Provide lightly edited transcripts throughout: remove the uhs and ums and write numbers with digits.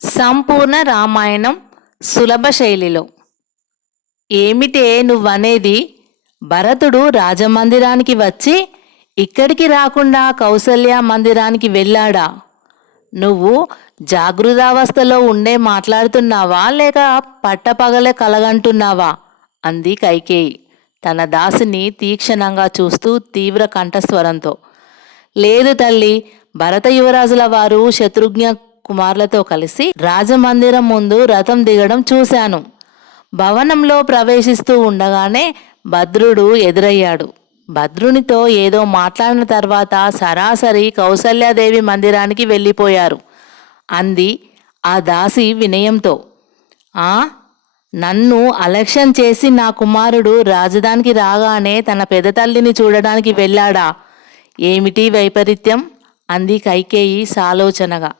సంపూర్ణ రామాయణం సులభ శైలిలో. ఏమిటే నువ్వనేది? భరతుడు రాజమందిరానికి వచ్చి ఇక్కడికి రాకుండా కౌసల్య మందిరానికి వెళ్ళాడా? నువ్వు జాగృతావస్థలో ఉండే మాట్లాడుతున్నావా లేక పట్టపగలే కలగంటున్నావా? అంది కైకేయి తన దాసిని తీక్షణంగా చూస్తూ తీవ్ర కంఠస్వరంతో. లేదు తల్లి, భరత యువరాజుల వారు శత్రుఘ్న కుమారులతో కలిసి రాజమందిరం ముందు రథం దిగడం చూశాను. భవనంలో ప్రవేశిస్తూ ఉండగానే భద్రుడు ఎదురయ్యాడు. భద్రునితో ఏదో మాట్లాడిన తర్వాత సరాసరి కౌసల్యాదేవి మందిరానికి వెళ్ళిపోయారు అంది ఆ దాసి వినయంతో. నన్ను అలక్ష్యం చేసి నా కుమారుడు రాజధానికి రాగానే తన పెద్ద తల్లిని చూడడానికి వెళ్ళాడా? ఏమిటి వైపరీత్యం? అంది కైకేయి సాలోచనగా.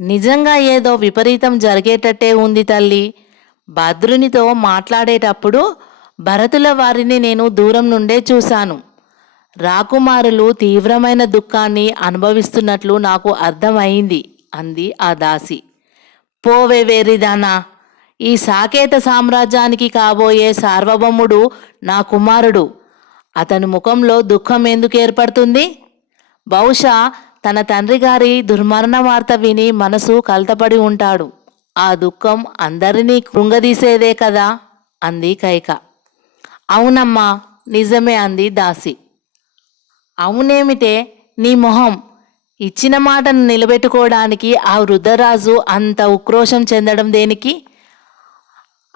నిజంగా ఏదో విపరీతం జరిగేటట్టే ఉంది తల్లి. భద్రునితో మాట్లాడేటప్పుడు భరతుల వారిని నేను దూరం నుండే చూశాను. రాకుమారులు తీవ్రమైన దుఃఖాన్ని అనుభవిస్తున్నట్లు నాకు అర్థమైంది అంది ఆ దాసి. పోవే వేరిదానా, ఈ సాకేత సామ్రాజ్యానికి కాబోయే సార్వభౌముడు నా కుమారుడు. అతని ముఖంలో దుఃఖం ఎందుకు ఏర్పడుతుంది? బహుశా తన తండ్రి గారి దుర్మరణ వార్త విని మనసు కలతపడి ఉంటాడు. ఆ దుఃఖం అందరినీ కృంగదీసేదే కదా అంది కైక. అవునమ్మా, నిజమే అంది దాసి. అవునేమిటే నీ మొహం? ఇచ్చిన మాటను నిలబెట్టుకోవడానికి ఆ వృద్ధరాజు అంత ఉక్రోషం చెందడం దేనికి?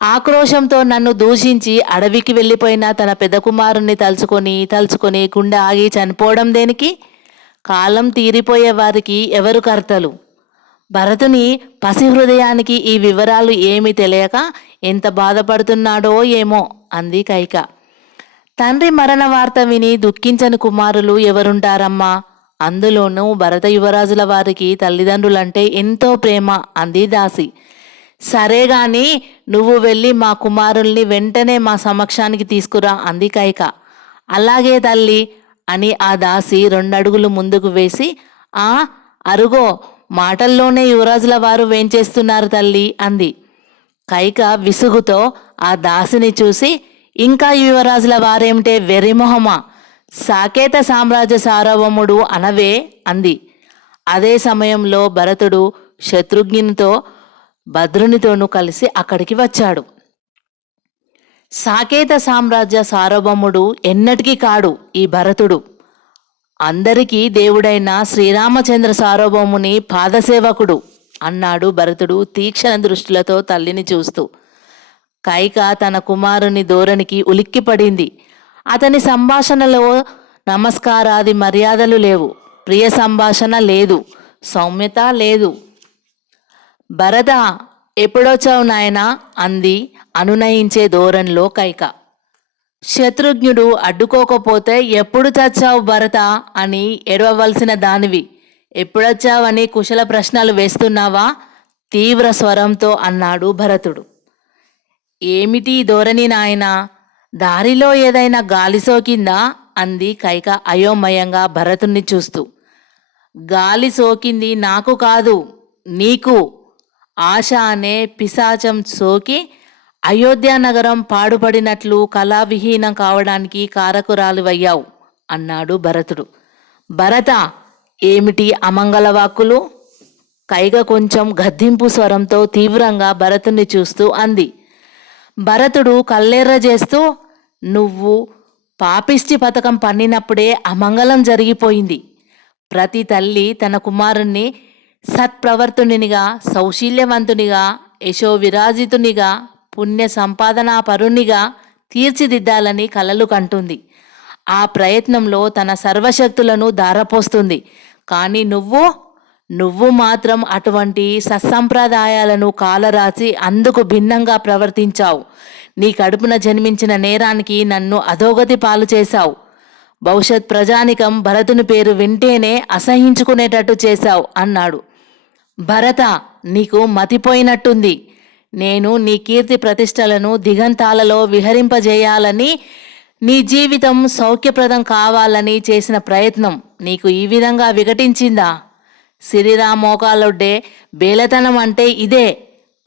ఆక్రోశంతో నన్ను దూషించి అడవికి వెళ్ళిపోయిన తన పెద్ద కుమారుణ్ణి తలుచుకొని గుండె ఆగి చనిపోవడం దేనికి? కాలం తీరిపోయే వారికి ఎవరు కర్తలు? భరతుని పసి హృదయానికి ఈ వివరాలు ఏమీ తెలియక ఎంత బాధపడుతున్నాడో ఏమో అంది కైక. తండ్రి మరణ వార్త విని దుఃఖించని కుమారులు ఎవరుంటారమ్మా? అందులోనూ భరత యువరాజుల వారికి తల్లిదండ్రులంటే ఎంతో ప్రేమ అంది దాసి. సరే గాని నువ్వు వెళ్ళి మా కుమారుల్ని వెంటనే మా సమక్షానికి తీసుకురా అంది కైక. అలాగే తల్లి అని ఆ దాసి 2 అడుగులు ముందుకు వేసి, అరుగో మాటల్లోనే యువరాజుల వారు వేంచేస్తున్నారు తల్లి అంది. కైక విసుగుతో ఆ దాసిని చూసి, ఇంకా యువరాజుల వారేమిటే వెర్రిమొహమా, సాకేత సామ్రాజ్య సార్వభౌముడు అనవే అంది. అదే సమయంలో భరతుడు శత్రుఘ్నునితో భద్రునితోనూ కలిసి అక్కడికి వచ్చాడు. సాకేత సామ్రాజ్య సార్వభౌముడు ఎన్నటికీ కాడు ఈ భరతుడు. అందరికీ దేవుడైన శ్రీరామచంద్ర సార్వభౌముని పాదసేవకుడు అన్నాడు భరతుడు తీక్షణ దృష్టిలతో తల్లిని చూస్తూ. కైక తన కుమారుని ధోరణికి ఉలిక్కిపడింది. అతని సంభాషణలో నమస్కారాది మర్యాదలు లేవు, ప్రియ సంభాషణ లేదు, సౌమ్యత లేదు. భరత, ఎప్పుడొచ్చావు నాయనా అంది అనునయించే ధోరణిలో కైక. శత్రుఘ్నుడు అడ్డుకోకపోతే ఎప్పుడు చచ్చావు భరత అని ఎడవవలసిన దానివి, ఎప్పుడొచ్చావని కుశల ప్రశ్నలు వేస్తున్నావా? తీవ్ర స్వరంతో అన్నాడు భరతుడు. ఏమిటి ధోరణి నాయనా? దారిలో ఏదైనా గాలి సోకిందా అంది కైక అయోమయంగా భరతుణ్ణి చూస్తూ. గాలి సోకింది నాకు కాదు, నీకు. ఆశ అనే పిశాచం సోకి అయోధ్య నగరం పాడుపడినట్లు కళావిహీనం కావడానికి కారకురాలివయ్యావు అన్నాడు భరతుడు. భరత, ఏమిటి అమంగళ వాక్కులు? కైక కొంచెం గద్దింపు స్వరంతో తీవ్రంగా భరతుణ్ణి చూస్తూ అంది. భరతుడు కళ్ళెర్ర చేస్తూ, నువ్వు పాపిష్టి పథకం పన్నినప్పుడే అమంగళం జరిగిపోయింది. ప్రతి తల్లి తన కుమారుణ్ణి సత్ప్రవర్తనునిగా, సౌశీల్యవంతునిగా, యశోవిరాజితునిగా, పుణ్య సంపాదనాపరునిగా తీర్చిదిద్దాలని కలలు కంటుంది. ఆ ప్రయత్నంలో తన సర్వశక్తులను ధారపోస్తుంది. కానీ నువ్వు మాత్రం అటువంటి సత్సంప్రదాయాలను కాలరాసి అందుకు భిన్నంగా ప్రవర్తించావు. నీ కడుపున జన్మించిన నేరానికి నన్ను అధోగతి పాలు చేశావు. భవిష్యత్ ప్రజానికం భరతుని పేరు వింటేనే అసహించుకునేటట్టు చేశావు అన్నాడు. భరత, నీకు మతిపోయినట్టుంది. నేను నీ కీర్తి ప్రతిష్టలను దిగంతాలలో విహరింపజేయాలని, నీ జీవితం సౌఖ్యప్రదం కావాలని చేసిన ప్రయత్నం నీకు ఈ విధంగా విఘటించిందా? సిరిరా మోకాలొడ్డే, బేలతనం అంటే ఇదే.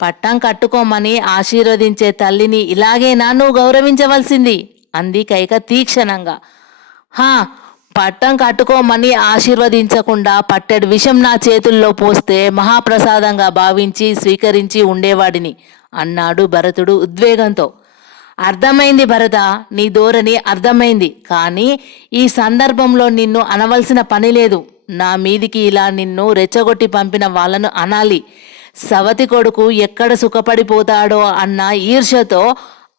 పట్టం కట్టుకోమని ఆశీర్వదించే తల్లిని ఇలాగేనా నువ్వు గౌరవించవలసింది అంది కైక తీక్షణంగా. హా, పట్టం కట్టుకోమని ఆశీర్వదించకుండా పట్టెడు విషం నా చేతుల్లో పోస్తే మహాప్రసాదంగా భావించి స్వీకరించి ఉండేవాడిని అన్నాడు భరతుడు ఉద్వేగంతో. అర్థమైంది భరత, నీ ధోరణి అర్థమైంది. కానీ ఈ సందర్భంలో నిన్ను అనవలసిన పని లేదు. నా మీదికి ఇలా నిన్ను రెచ్చగొట్టి పంపిన వాళ్ళను అనాలి. సవతి కొడుకు ఎక్కడ సుఖపడిపోతాడో అన్న ఈర్ష్యతో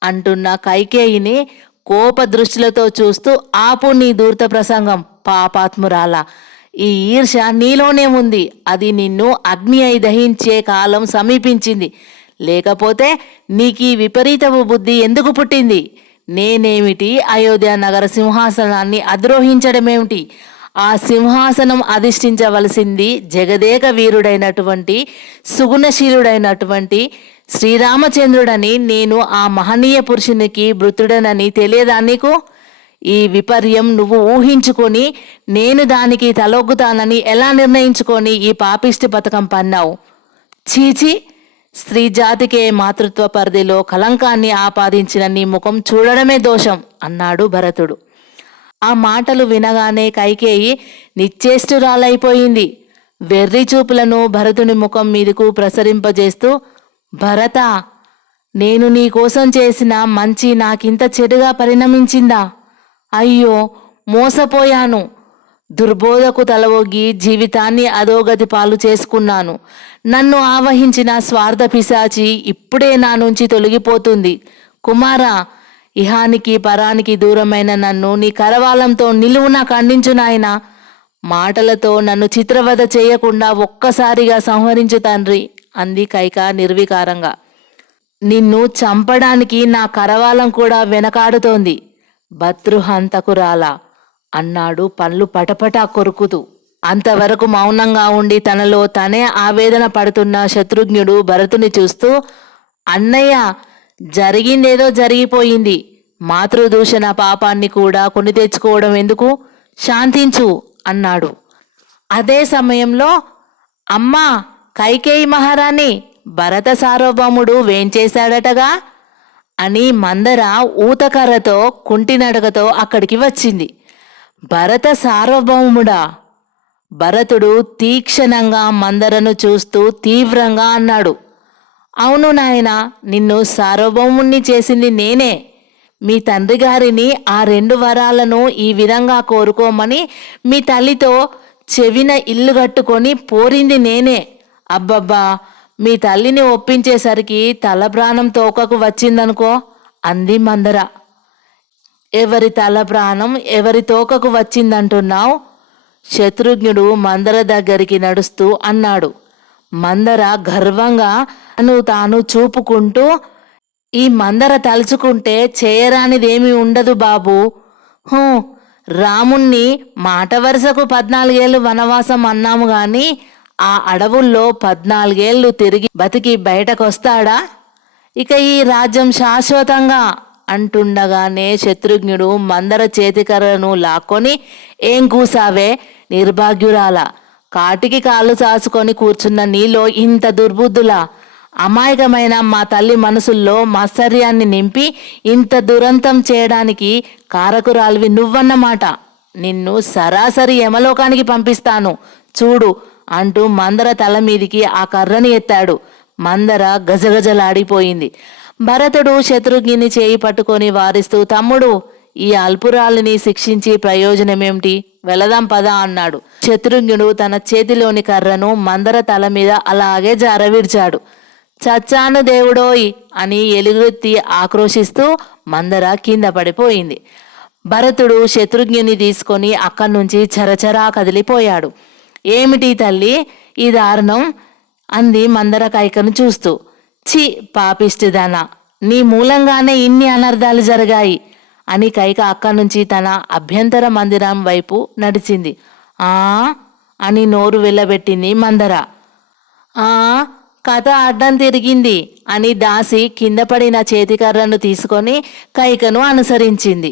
అంటున్న కైకేయిని కోప దృష్టిలతో చూస్తూ, ఆపు నీ దూర్త ప్రసంగం పాపాత్మురాలా. ఈ ఈర్ష్య నీలోనే ఉంది. అది నిన్ను అగ్ని అయి దహించే కాలం సమీపించింది. లేకపోతే నీకీ విపరీతపు బుద్ధి ఎందుకు పుట్టింది? నేనేమిటి, అయోధ్య నగర సింహాసనాన్ని అధిరోహించడమేమిటి? ఆ సింహాసనం అధిష్ఠించవలసింది జగదేక వీరుడైనటువంటి సుగుణశీలుడైనటువంటి శ్రీరామచంద్రుడని నేను ఆ మహనీయ పురుషునికి భృతుడనని తెలియదా నీకు? ఈ విపర్యం నువ్వు ఊహించుకొని నేను దానికి తలొగ్గుతానని ఎలా నిర్ణయించుకొని ఈ పాపిష్టి పథకం పన్నావు? చీచి, స్త్రీ జాతికే మాతృత్వ పరిధిలో కలంకాన్ని ఆపాదించిన నీ ముఖం చూడడమే దోషం అన్నాడు భరతుడు. ఆ మాటలు వినగానే కైకేయి నిశ్చేష్టురాలైపోయింది. వెర్రి చూపులను భరతుని ముఖం మీదకు ప్రసరింపజేస్తూ, భరత, నేను నీ కోసం చేసిన మంచి నాకింత చెడుగా పరిణమించిందా? అయ్యో, మోసపోయాను. దుర్బోధకు తలవొగ్గి జీవితాన్ని అధోగతి పాలు చేసుకున్నాను. నన్ను ఆవహించిన స్వార్థ పిశాచి ఇప్పుడే నా నుంచి తొలగిపోతుంది. కుమారా, ఇహానికి పరానికి దూరమైన నన్ను నీ కరవాలంతో నిలువునా ఖండించు నాయనా. మాటలతో నన్ను చిత్రవధ చేయకుండా ఒక్కసారిగా సంహరించు తండ్రి అంది కైక నిర్వికారంగా. నిన్ను చంపడానికి నా కరవాలం కూడా వెనకాడుతోంది భద్రుహంతకురాలా అన్నాడు పళ్ళు పటపటా కొరుకుతూ. అంతవరకు మౌనంగా ఉండి తనలో తనే ఆవేదన పడుతున్న శత్రుఘ్నుడు భరతుని చూస్తూ, అన్నయ్య, జరిగిందేదో జరిగిపోయింది. మాతృదూషణ పాపాన్ని కూడా కొని తెచ్చుకోవడం ఎందుకు? శాంతించు అన్నాడు. అదే సమయంలో, అమ్మా కైకేయి మహారాణి, భరత సార్వభౌముడు వేంచేశాడటగా అని మందర ఊతకర్రతో కుంటినడకతో అక్కడికి వచ్చింది. భరత సార్వభౌముడా? భరతుడు తీక్షణంగా మందరను చూస్తూ తీవ్రంగా అన్నాడు. అవును నాయన, నిన్ను సార్వభౌముణ్ణి చేసింది నేనే. మీ తండ్రి గారిని ఆ 2 వరాలను ఈ విధంగా కోరుకోమని మీ తల్లితో చెవిన ఇల్లు కట్టుకొని పోరింది నేనే. అబ్బబ్బా, మీ తల్లిని ఒప్పించేసరికి తల ప్రాణం తోకకు వచ్చిందనుకో అంది మందర. ఎవరి తల ప్రాణం ఎవరి తోకకు వచ్చిందంటున్నావు? శత్రుఘ్నుడు మందర దగ్గరికి నడుస్తూ అన్నాడు. మందర గర్వంగా తాను చూపుకుంటూ, ఈ మందర తలుచుకుంటే చేయరానిదేమీ ఉండదు బాబు. రాముణ్ణి మాట వరుసకు 14 ఏళ్ళు వనవాసం అన్నాము గాని ఆ అడవుల్లో 14 ఏళ్ళు తిరిగి బతికి బయటకొస్తాడా? ఇక ఈ రాజ్యం శాశ్వతంగా అంటుండగానే శత్రుఘ్నుడు మందర చేతికర్రను లాక్కొని, ఏం కూసావే నిర్భాగ్యురాల, కాటికి కాళ్ళు చాచుకొని కూర్చున్న నీలో ఇంత దుర్బుద్ధులా? అమాయకమైన మా తల్లి మనసుల్లో మాత్సర్యాన్ని నింపి ఇంత దురంతం చేయడానికి కారకురాలివి నువ్వన్నమాట. నిన్ను సరాసరి యమలోకానికి పంపిస్తాను చూడు అంటూ మందర తల మీదికి ఆ కర్రని ఎత్తాడు. మందర గజగజలాడిపోయింది. భరతుడు శత్రుఘ్ని చేయి పట్టుకొని వారిస్తూ, తమ్ముడు, ఈ అల్పురాలిని శిక్షించి ప్రయోజనమేమిటి? వెళదాం పద అన్నాడు. శత్రుఘ్నుడు తన చేతిలోని కర్రను మందర తల మీద అలాగే జారవిడ్చాడు. చచ్చాను దేవుడోయ్ అని ఎలుగెత్తి ఆక్రోశిస్తూ మందర కింద పడిపోయింది. భరతుడు శత్రుఘ్ని తీసుకొని అక్కడి నుంచి చరచరా కదిలిపోయాడు. ఏమిటి తల్లి ఈ దారుణం అంది మందర కైకను చూస్తూ. చి పాపిష్టిదానా, నీ మూలంగానే ఇన్ని అనర్థాలు జరిగాయి అని కైక అక్కడి నుంచి తన అభ్యంతర మందిరం వైపు నడిచింది. అని నోరు వెళ్ళబెట్టింది మందర. కథ అడ్డం తిరిగింది అని దాసి కింద పడిన చేతికర్రను తీసుకొని కైకను అనుసరించింది.